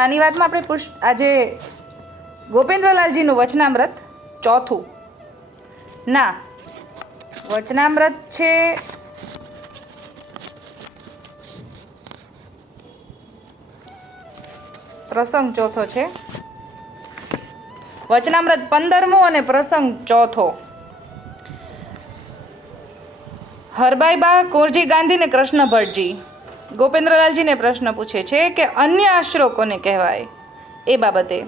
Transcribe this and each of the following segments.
આની વાતમાં આપણે પુષ આજે ગોપેન્દ્રલાલજીનું વચનામૃત ચોથું. ના, વચનામૃત છે પ્રસંગ ચોથો છે. વચનામૃત પંદરમું અને પ્રસંગ ચોથો. હરબાઈબા કોરજી ગાંધી ને કૃષ્ણ ભટ્ટજી. ગોપેન્દ્રલાલજીને પ્રશ્ન પૂછે છે કે અન્ય આશરો કોને કહેવાય? એ બાબતે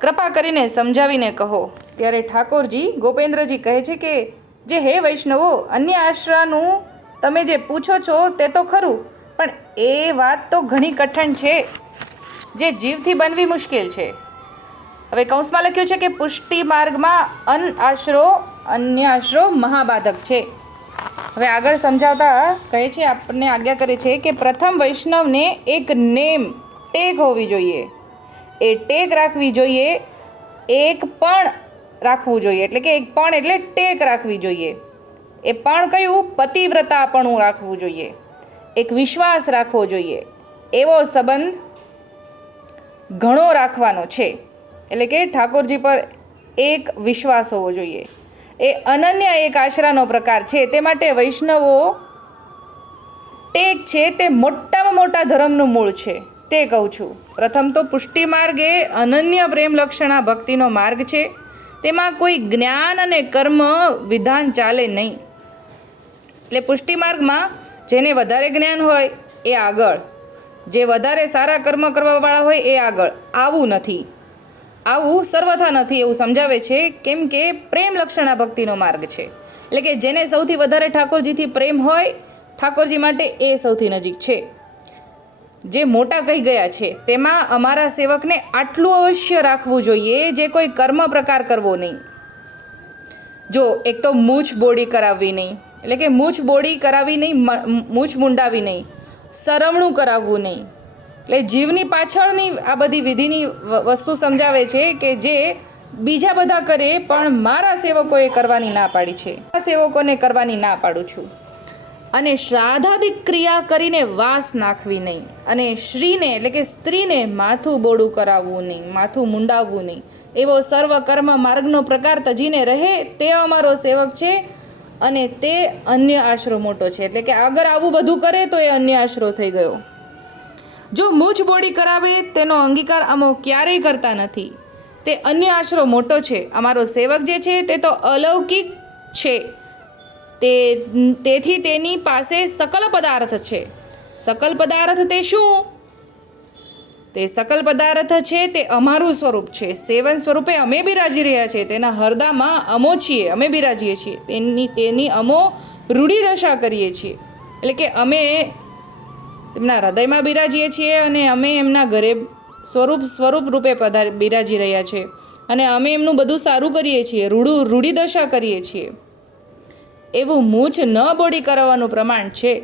કૃપા કરીને સમજાવીને કહો. ત્યારે ઠાકોરજી, ગોપેન્દ્રજી કહે છે કે, જે હે વૈષ્ણવો, અન્ય આશ્રાનું તમે જે પૂછો છો તે તો ખરું, પણ એ વાત તો ઘણી કઠણ છે. જે જીવથી બનવી મુશ્કેલ છે. હવે કૌંસમાં લખ્યું છે કે પુષ્ટિ માર્ગમાં અન આશરો, અન્ય આશરો મહાબાધક છે. હવે આગળ સમજાવતા કહે છે, આપણને આજ્ઞા કરે છે કે પ્રથમ વૈષ્ણવને એક નેમ, ટેગ હોવી જોઈએ. એ ટેક રાખવી જોઈએ, એક પણ રાખવું જોઈએ. એટલે કે એક પણ એટલે ટેક રાખવી જોઈએ. એ પણ કયું? પતિવ્રતાપણું રાખવું જોઈએ. એક વિશ્વાસ રાખવો જોઈએ. એવો સંબંધ ઘણો રાખવાનો છે. એટલે કે ઠાકોરજી પર એક વિશ્વાસ હોવો જોઈએ. એ અનન્ય એક આશરાનો પ્રકાર છે. તે માટે વૈષ્ણવો ટેક છે તે મોટામાં મોટા ધર્મનું મૂળ છે. તે કહું છું. પ્રથમ તો પુષ્ટિ માર્ગ એ અનન્ય પ્રેમલક્ષણા ભક્તિનો માર્ગ છે. તેમાં કોઈ જ્ઞાન અને કર્મ વિધાન ચાલે નહીં. એટલે પુષ્ટિ માર્ગમાં જેને વધારે જ્ઞાન હોય એ આગળ. જે વધારે સારા કર્મ કરવાવાળા હોય એ આગળ. આવું નથી. આવું સર્વથા નથી એવું સમજાવે છે, કેમ કે પ્રેમ લક્ષણા ભક્તિનો માર્ગ છે. એટલે કે જેને સૌથી વધારે ઠાકોરજીથી પ્રેમ હોય, ઠાકોરજી માટે એ સૌથી નજીક છે. જે મોટા કહી ગયા છે, તેમાં અમારા સેવકને આટલું અવશ્ય રાખવું જોઈએ, જે કોઈ કર્મ પ્રકાર કરવો નહીં. જો, એક તો મૂછ બોડી કરાવવી નહીં, એટલે કે મૂછ બોડી કરાવી નહીં મૂછ મુંડાવી નહીં સરમણું કરાવવું નહીં. એટલે જીવની પાછળની આ બધી વિધિની વસ્તુ સમજાવે છે કે જે બીજા બધા કરે, પણ મારા સેવકોએ કરવાની ના પાડી છે. આ સેવકોને કરવાની ના પાડું છું. અને શ્રાદ્ધાદિક ક્રિયા કરીને વાસ નાખવી નહીં. અને શ્રીને, એટલે કે સ્ત્રીને માથું બોડું કરાવવું નહીં, માથું મુંડાવવું નહીં. એવો સર્વ કર્મ માર્ગનો પ્રકાર તજીને રહે, તે અમારો સેવક છે અને તે અન્ય આશરો મોટો છે. એટલે કે અગર આવું બધું કરે, તો એ અન્ય આશરો થઈ ગયો. જો મૂછ બોડી કરાવે, તેનો અંગીકાર અમો ક્યારેય કરતા નથી. તે અન્ય આશરો મોટો છે. અમારો સેવક જે છે, તે તો અલૌકિક છે. તે, તેથી તેની પાસે સકલ પદાર્થ છે. સકલ પદાર્થ તે શું? તે સકલ પદાર્થ છે, તે અમારું સ્વરૂપ છે. સેવન સ્વરૂપે અમે બિરાજી રહ્યા છીએ. તેના હરદામાં અમો છીએ. અમે બિરાજીએ છીએ. તેની તેની અમો રૂઢિદશા કરીએ છીએ. એટલે કે અમે તેમના હૃદયમાં બિરાજીએ છીએ અને અમે એમના ઘરે સ્વરૂપ સ્વરૂપ રૂપે પધાર, બિરાજી રહ્યા છે. અને અમે એમનું બધું સારું કરીએ છીએ રૂઢું રૂઢિદશા કરીએ છીએ. એવું મૂછ ન બોડી કરાવવાનું પ્રમાણ છે,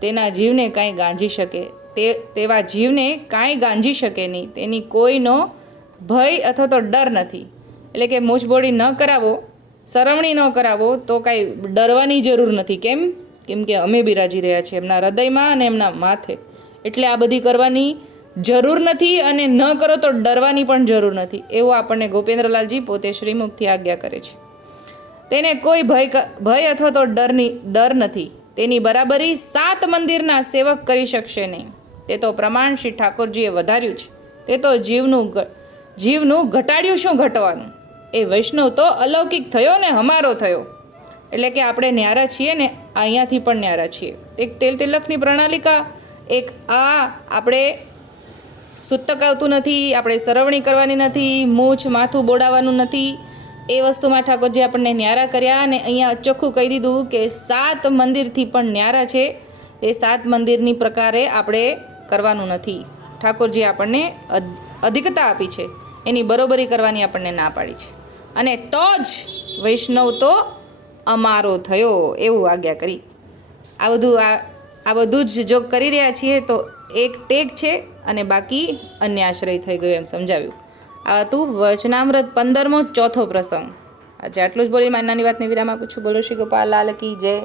તેના જીવને કાંઈ ગાંજી શકે, તે, તેવા જીવને કાંઈ ગાંજી શકે નહીં. તેની કોઈનો ભય અથવા તો ડર નથી. એટલે કે મૂછ બોડી ન કરાવો, સરવણી ન કરાવો, તો કાંઈ ડરવાની જરૂર નથી. કેમ? કેમ કે અમે બિરાજી રહ્યા છીએ, એમના હૃદયમાં અને એમના માથે. એટલે આ બધી કરવાની જરૂર નથી અને ન કરો તો ડરવાની પણ જરૂર નથી. એવું આપણને ગોપેન્દ્રલાલજી પોતે શ્રીમુખથી આજ્ઞા કરે છે. તેને કોઈ ભય ભય અથવા તો ડરની, ડર નથી. તેની બરાબરી સાત મંદિરના સેવક કરી શકશે નહીં. તે તો પ્રમાણ શ્રી ઠાકોરજીએ વધાર્યું છે. તે તો જીવનું જીવનું ઘટાડ્યું શું ઘટવાનું? એ વૈષ્ણવ તો અલૌકિક થયો ને હમારો થયો. એટલે કે આપણે ન્યારા છીએ ને અહીંયાથી પણ ન્યારા છીએ. એક તેલ તિલકની પ્રણાલિકા, એક આ આપણે સૂતક આવતું નથી, આપણે સરવણી કરવાની નથી, મૂછ માથું બોડાવવાનું નથી. એ વસ્તુમાં ઠાકોરજી આપણને ન્યારા કર્યા અને અહીંયા ચોખ્ખું કહી દીધું કે સાત મંદિરથી પણ ન્યારા છે. એ સાત મંદિરની પ્રકારે આપણે કરવાનું નથી. ઠાકોરજી આપણને અધ- અધિકતા આપી છે. એની બરોબરી કરવાની આપણને ના પાડી છે. અને તો જ વૈષ્ણવ તો અમારો થયો એવું આજ્ઞા કરી. આ બધું આ આ બધું જ જો કરી રહ્યા છીએ તો એક ટેક છે અને બાકી અન્ય આશ્રય થઈ ગયો એમ સમજાવ્યું. આ હતું વચનામૃત પંદરમો ચોથો પ્રસંગ. આજે આટલું જ બોલી મારી નાની વાતને વિરામ આપું છું. બોલો શ્રી ગોપાલ, લાલ કી જય.